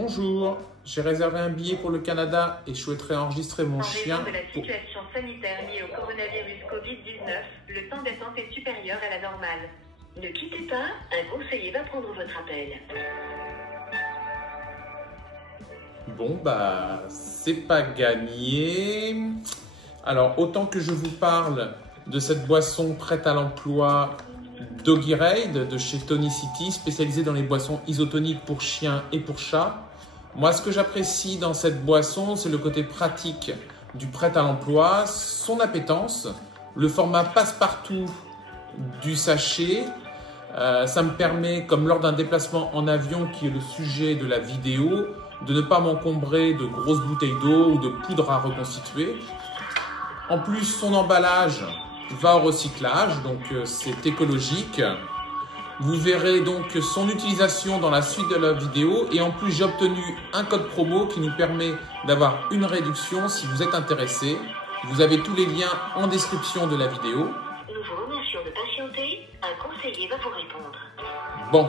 Bonjour, j'ai réservé un billet pour le Canada et je souhaiterais enregistrer mon chien. En raison de la situation sanitaire liée au coronavirus Covid-19, le temps d'attente est supérieur à la normale. Ne quittez pas, un conseiller va prendre votre appel. Bon, bah, c'est pas gagné. Alors, autant que je vous parle de cette boisson prête à l'emploi Doggy Raid de chez Tonicity, spécialisée dans les boissons isotoniques pour chiens et pour chats. Moi, ce que j'apprécie dans cette boisson, c'est le côté pratique du prêt à l'emploi, son appétence, le format passe-partout du sachet. Ça me permet, comme lors d'un déplacement en avion qui est le sujet de la vidéo, de ne pas m'encombrer de grosses bouteilles d'eau ou de poudre à reconstituer. En plus, son emballage va au recyclage, donc c'est écologique. Vous verrez donc son utilisation dans la suite de la vidéo et en plus j'ai obtenu un code promo qui nous permet d'avoir une réduction si vous êtes intéressé. Vous avez tous les liens en description de la vidéo. Nous vous remercions de patienter, un conseiller va vous répondre. Bon,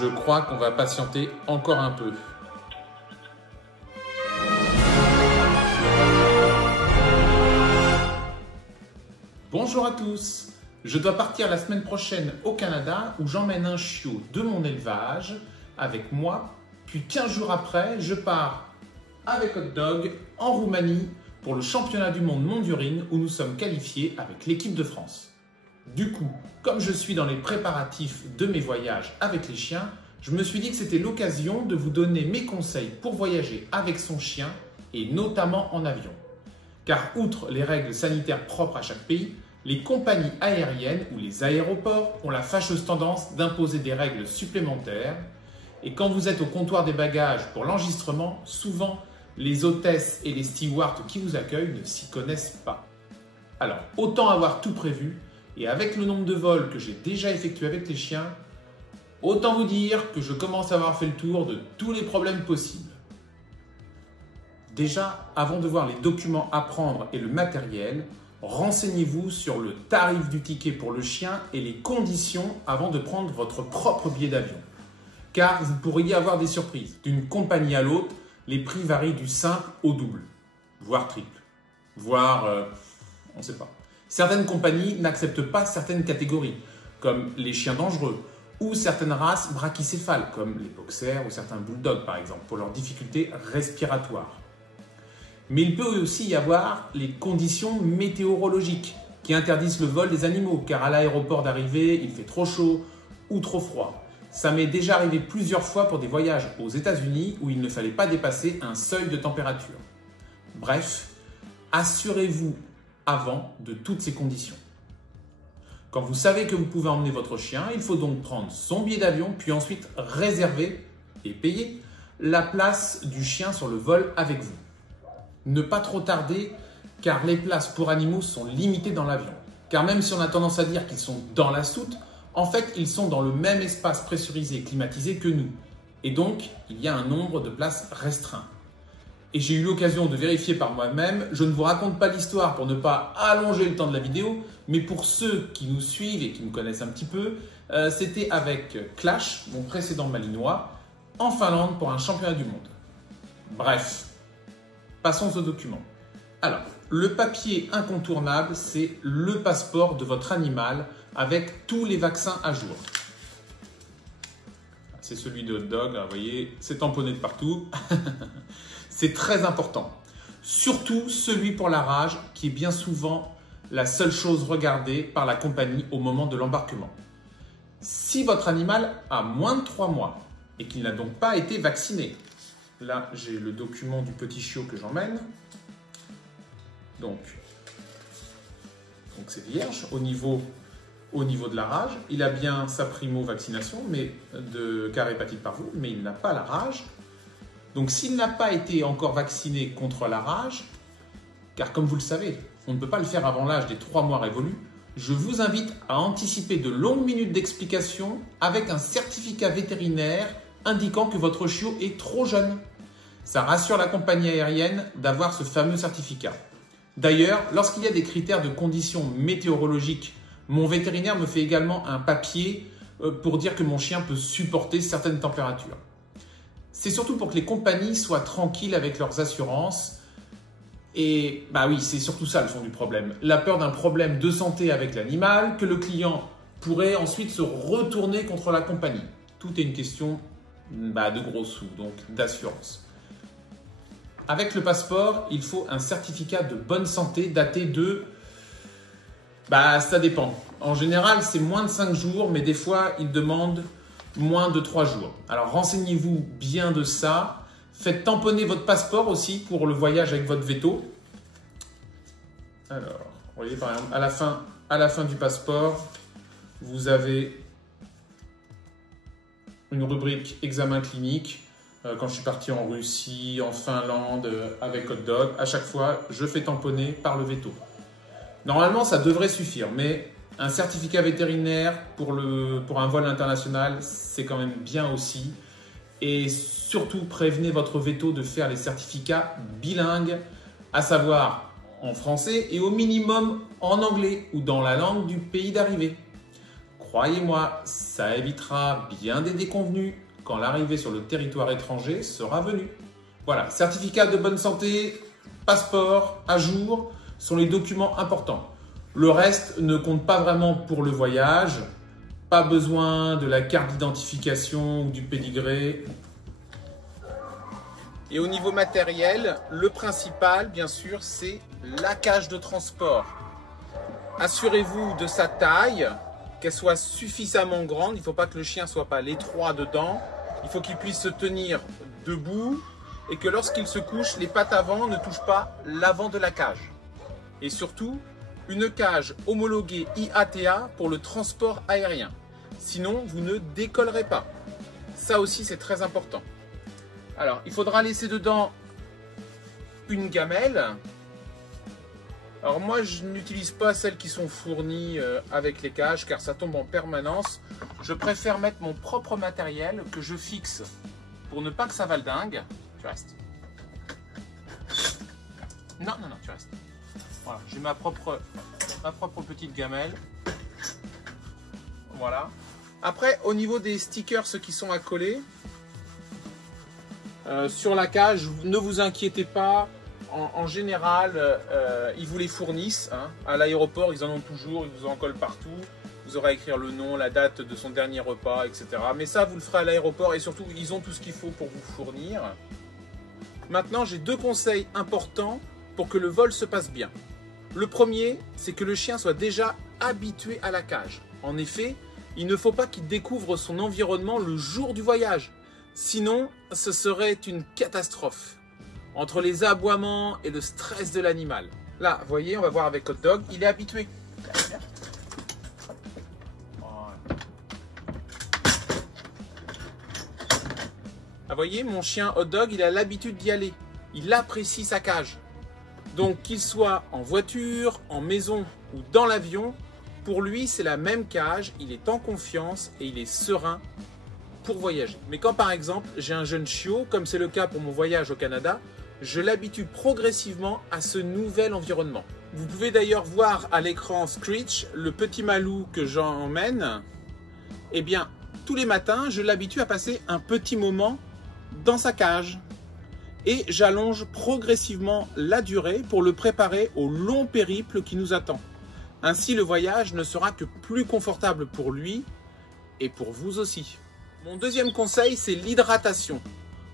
je crois qu'on va patienter encore un peu. Bonjour à tous, je dois partir la semaine prochaine au Canada où j'emmène un chiot de mon élevage avec moi, puis 15 jours après, je pars avec Hot Dog en Roumanie pour le championnat du monde Mondurine où nous sommes qualifiés avec l'équipe de France. Du coup, comme je suis dans les préparatifs de mes voyages avec les chiens, je me suis dit que c'était l'occasion de vous donner mes conseils pour voyager avec son chien et notamment en avion. Car outre les règles sanitaires propres à chaque pays, les compagnies aériennes ou les aéroports ont la fâcheuse tendance d'imposer des règles supplémentaires. Et quand vous êtes au comptoir des bagages pour l'enregistrement, souvent les hôtesses et les stewards qui vous accueillent ne s'y connaissent pas. Alors, autant avoir tout prévu, et avec le nombre de vols que j'ai déjà effectués avec les chiens, autant vous dire que je commence à avoir fait le tour de tous les problèmes possibles. Déjà, avant de voir les documents à prendre et le matériel, renseignez-vous sur le tarif du ticket pour le chien et les conditions avant de prendre votre propre billet d'avion. Car vous pourriez avoir des surprises. D'une compagnie à l'autre, les prix varient du simple au double, voire triple, voire on ne sait pas. Certaines compagnies n'acceptent pas certaines catégories, comme les chiens dangereux, ou certaines races brachycéphales, comme les boxers ou certains bulldogs par exemple, pour leurs difficultés respiratoires. Mais il peut aussi y avoir les conditions météorologiques qui interdisent le vol des animaux, car à l'aéroport d'arrivée, il fait trop chaud ou trop froid. Ça m'est déjà arrivé plusieurs fois pour des voyages aux États-Unis où il ne fallait pas dépasser un seuil de température. Bref, assurez-vous avant de toutes ces conditions. Quand vous savez que vous pouvez emmener votre chien, il faut donc prendre son billet d'avion, puis ensuite réserver et payer la place du chien sur le vol avec vous. Ne pas trop tarder, car les places pour animaux sont limitées dans l'avion. Car même si on a tendance à dire qu'ils sont dans la soute, en fait, ils sont dans le même espace pressurisé et climatisé que nous. Et donc, il y a un nombre de places restreint. Et j'ai eu l'occasion de vérifier par moi-même, je ne vous raconte pas l'histoire pour ne pas allonger le temps de la vidéo, mais pour ceux qui nous suivent et qui me connaissent un petit peu, c'était avec Clash, mon précédent malinois, en Finlande pour un championnat du monde. Bref. Passons au document. Alors, le papier incontournable, c'est le passeport de votre animal avec tous les vaccins à jour. C'est celui de Hot Dog, vous voyez, c'est tamponné de partout. C'est très important. Surtout celui pour la rage, qui est bien souvent la seule chose regardée par la compagnie au moment de l'embarquement. Si votre animal a moins de 3 mois et qu'il n'a donc pas été vacciné, là, j'ai le document du petit chiot que j'emmène. Donc c'est vierge au niveau de la rage. Il a bien sa primo-vaccination car hépatite parvo, mais il n'a pas la rage. Donc s'il n'a pas été encore vacciné contre la rage, car comme vous le savez, on ne peut pas le faire avant l'âge des 3 mois révolus, je vous invite à anticiper de longues minutes d'explication avec un certificat vétérinaire indiquant que votre chiot est trop jeune. Ça rassure la compagnie aérienne d'avoir ce fameux certificat. D'ailleurs, lorsqu'il y a des critères de conditions météorologiques, mon vétérinaire me fait également un papier pour dire que mon chien peut supporter certaines températures. C'est surtout pour que les compagnies soient tranquilles avec leurs assurances. Et bah oui, c'est surtout ça le fond du problème. La peur d'un problème de santé avec l'animal, que le client pourrait ensuite se retourner contre la compagnie. Tout est une question de gros sous, donc d'assurance. Avec le passeport, il faut un certificat de bonne santé daté de... ça dépend. En général, c'est moins de 5 jours, mais des fois, ils demandent moins de 3 jours. Alors, renseignez-vous bien de ça. Faites tamponner votre passeport aussi pour le voyage avec votre veto. Alors, vous voyez, par exemple, à la fin du passeport, vous avez une rubrique examen clinique. Quand je suis parti en Russie, en Finlande, avec Hot Dog, à chaque fois, je fais tamponner par le veto. Normalement, ça devrait suffire, mais un certificat vétérinaire pour un vol international, c'est quand même bien aussi. Et surtout, prévenez votre veto de faire les certificats bilingues, à savoir en français et au minimum en anglais ou dans la langue du pays d'arrivée. Croyez-moi, ça évitera bien des déconvenues quand l'arrivée sur le territoire étranger sera venue. Voilà, certificat de bonne santé, passeport à jour sont les documents importants. Le reste ne compte pas vraiment pour le voyage. Pas besoin de la carte d'identification ou du pédigré. Et au niveau matériel, le principal, bien sûr, c'est la cage de transport. Assurez-vous de sa taille, qu'elle soit suffisamment grande. Il ne faut pas que le chien soit pas à l'étroit dedans. Il faut qu'il puisse se tenir debout et que lorsqu'il se couche, les pattes avant ne touchent pas l'avant de la cage. Et surtout, une cage homologuée IATA pour le transport aérien. Sinon, vous ne décollerez pas. Ça aussi, c'est très important. Alors, il faudra laisser dedans une gamelle. Alors moi, je n'utilise pas celles qui sont fournies avec les cages car ça tombe en permanence. Je préfère mettre mon propre matériel que je fixe pour ne pas que ça valdingue. Tu restes. Non, tu restes. Voilà, j'ai ma propre petite gamelle. Voilà. Après, au niveau des stickers, ceux qui sont à coller, sur la cage, ne vous inquiétez pas. En général, ils vous les fournissent. Hein. À l'aéroport, ils en ont toujours, ils vous en collent partout. Vous aurez à écrire le nom, la date de son dernier repas, etc. Mais ça, vous le ferez à l'aéroport et surtout, ils ont tout ce qu'il faut pour vous fournir. Maintenant, j'ai deux conseils importants pour que le vol se passe bien. Le premier, c'est que le chien soit déjà habitué à la cage. En effet, il ne faut pas qu'il découvre son environnement le jour du voyage. Sinon, ce serait une catastrophe. Entre les aboiements et le stress de l'animal. Là, vous voyez, on va voir avec Hot Dog, il est habitué. Vous voyez, mon chien Hot Dog, il a l'habitude d'y aller. Il apprécie sa cage. Donc, qu'il soit en voiture, en maison ou dans l'avion, pour lui, c'est la même cage. Il est en confiance et il est serein pour voyager. Mais quand, par exemple, j'ai un jeune chiot, comme c'est le cas pour mon voyage au Canada, je l'habitue progressivement à ce nouvel environnement. Vous pouvez d'ailleurs voir à l'écran Screech, le petit Malou que j'emmène. Eh bien, tous les matins, je l'habitue à passer un petit moment dans sa cage. Et j'allonge progressivement la durée pour le préparer au long périple qui nous attend. Ainsi, le voyage ne sera que plus confortable pour lui et pour vous aussi. Mon deuxième conseil, c'est l'hydratation.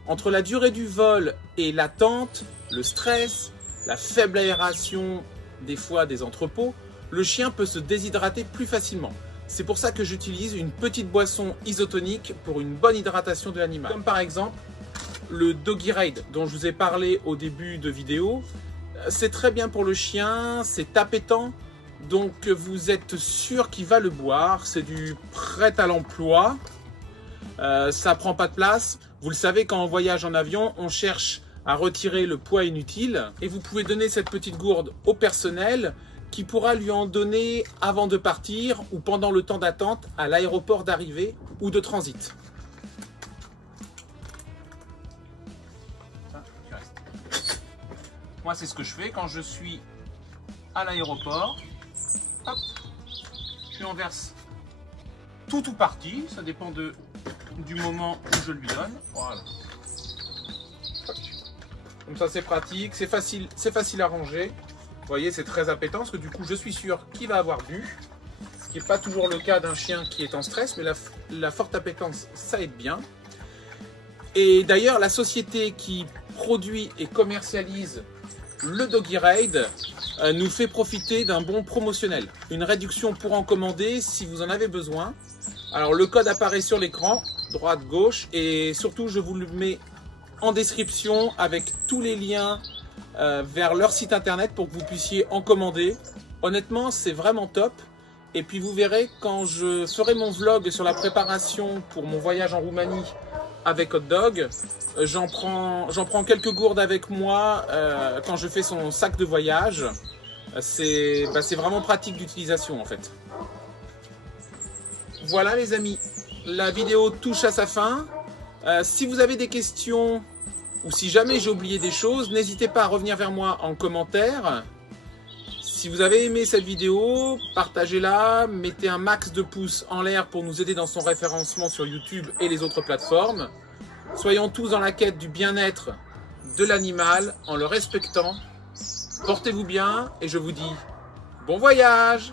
Entre la durée du vol et l'attente, le stress, la faible aération, des fois des entrepôts, le chien peut se déshydrater plus facilement. C'est pour ça que j'utilise une petite boisson isotonique pour une bonne hydratation de l'animal. Comme par exemple le Doggy Raid dont je vous ai parlé au début de vidéo. C'est très bien pour le chien, c'est appétant, donc vous êtes sûr qu'il va le boire. C'est du prêt à l'emploi. Ça prend pas de place. Vous le savez, quand on voyage en avion, on cherche à retirer le poids inutile. Et vous pouvez donner cette petite gourde au personnel qui pourra lui en donner avant de partir ou pendant le temps d'attente à l'aéroport d'arrivée ou de transit. Moi, c'est ce que je fais quand je suis à l'aéroport. Hop, je lui en verse tout ou partie. Ça dépend du moment où je lui donne. Voilà. Comme ça, c'est pratique, c'est facile à ranger. Vous voyez, c'est très appétant parce que du coup, je suis sûr qu'il va avoir bu. Ce qui n'est pas toujours le cas d'un chien qui est en stress, mais la forte appétence, ça aide bien. Et d'ailleurs, la société qui produit et commercialise le Doggy Raid nous fait profiter d'un bon promotionnel. Une réduction pour en commander si vous en avez besoin. Alors, le code apparaît sur l'écran, droite, gauche, et surtout, je vous le mets en description avec tous les liens vers leur site internet pour que vous puissiez en commander. Honnêtement, c'est vraiment top. Et puis vous verrez, quand je ferai mon vlog sur la préparation pour mon voyage en Roumanie avec Hot Dog, j'en prends quelques gourdes avec moi quand je fais son sac de voyage. C'est vraiment pratique d'utilisation en fait. Voilà les amis, la vidéo touche à sa fin. Si vous avez des questions ou si jamais j'ai oublié des choses, n'hésitez pas à revenir vers moi en commentaire. Si vous avez aimé cette vidéo, partagez-la, mettez un max de pouces en l'air pour nous aider dans son référencement sur YouTube et les autres plateformes. Soyons tous dans la quête du bien-être de l'animal en le respectant. Portez-vous bien et je vous dis bon voyage!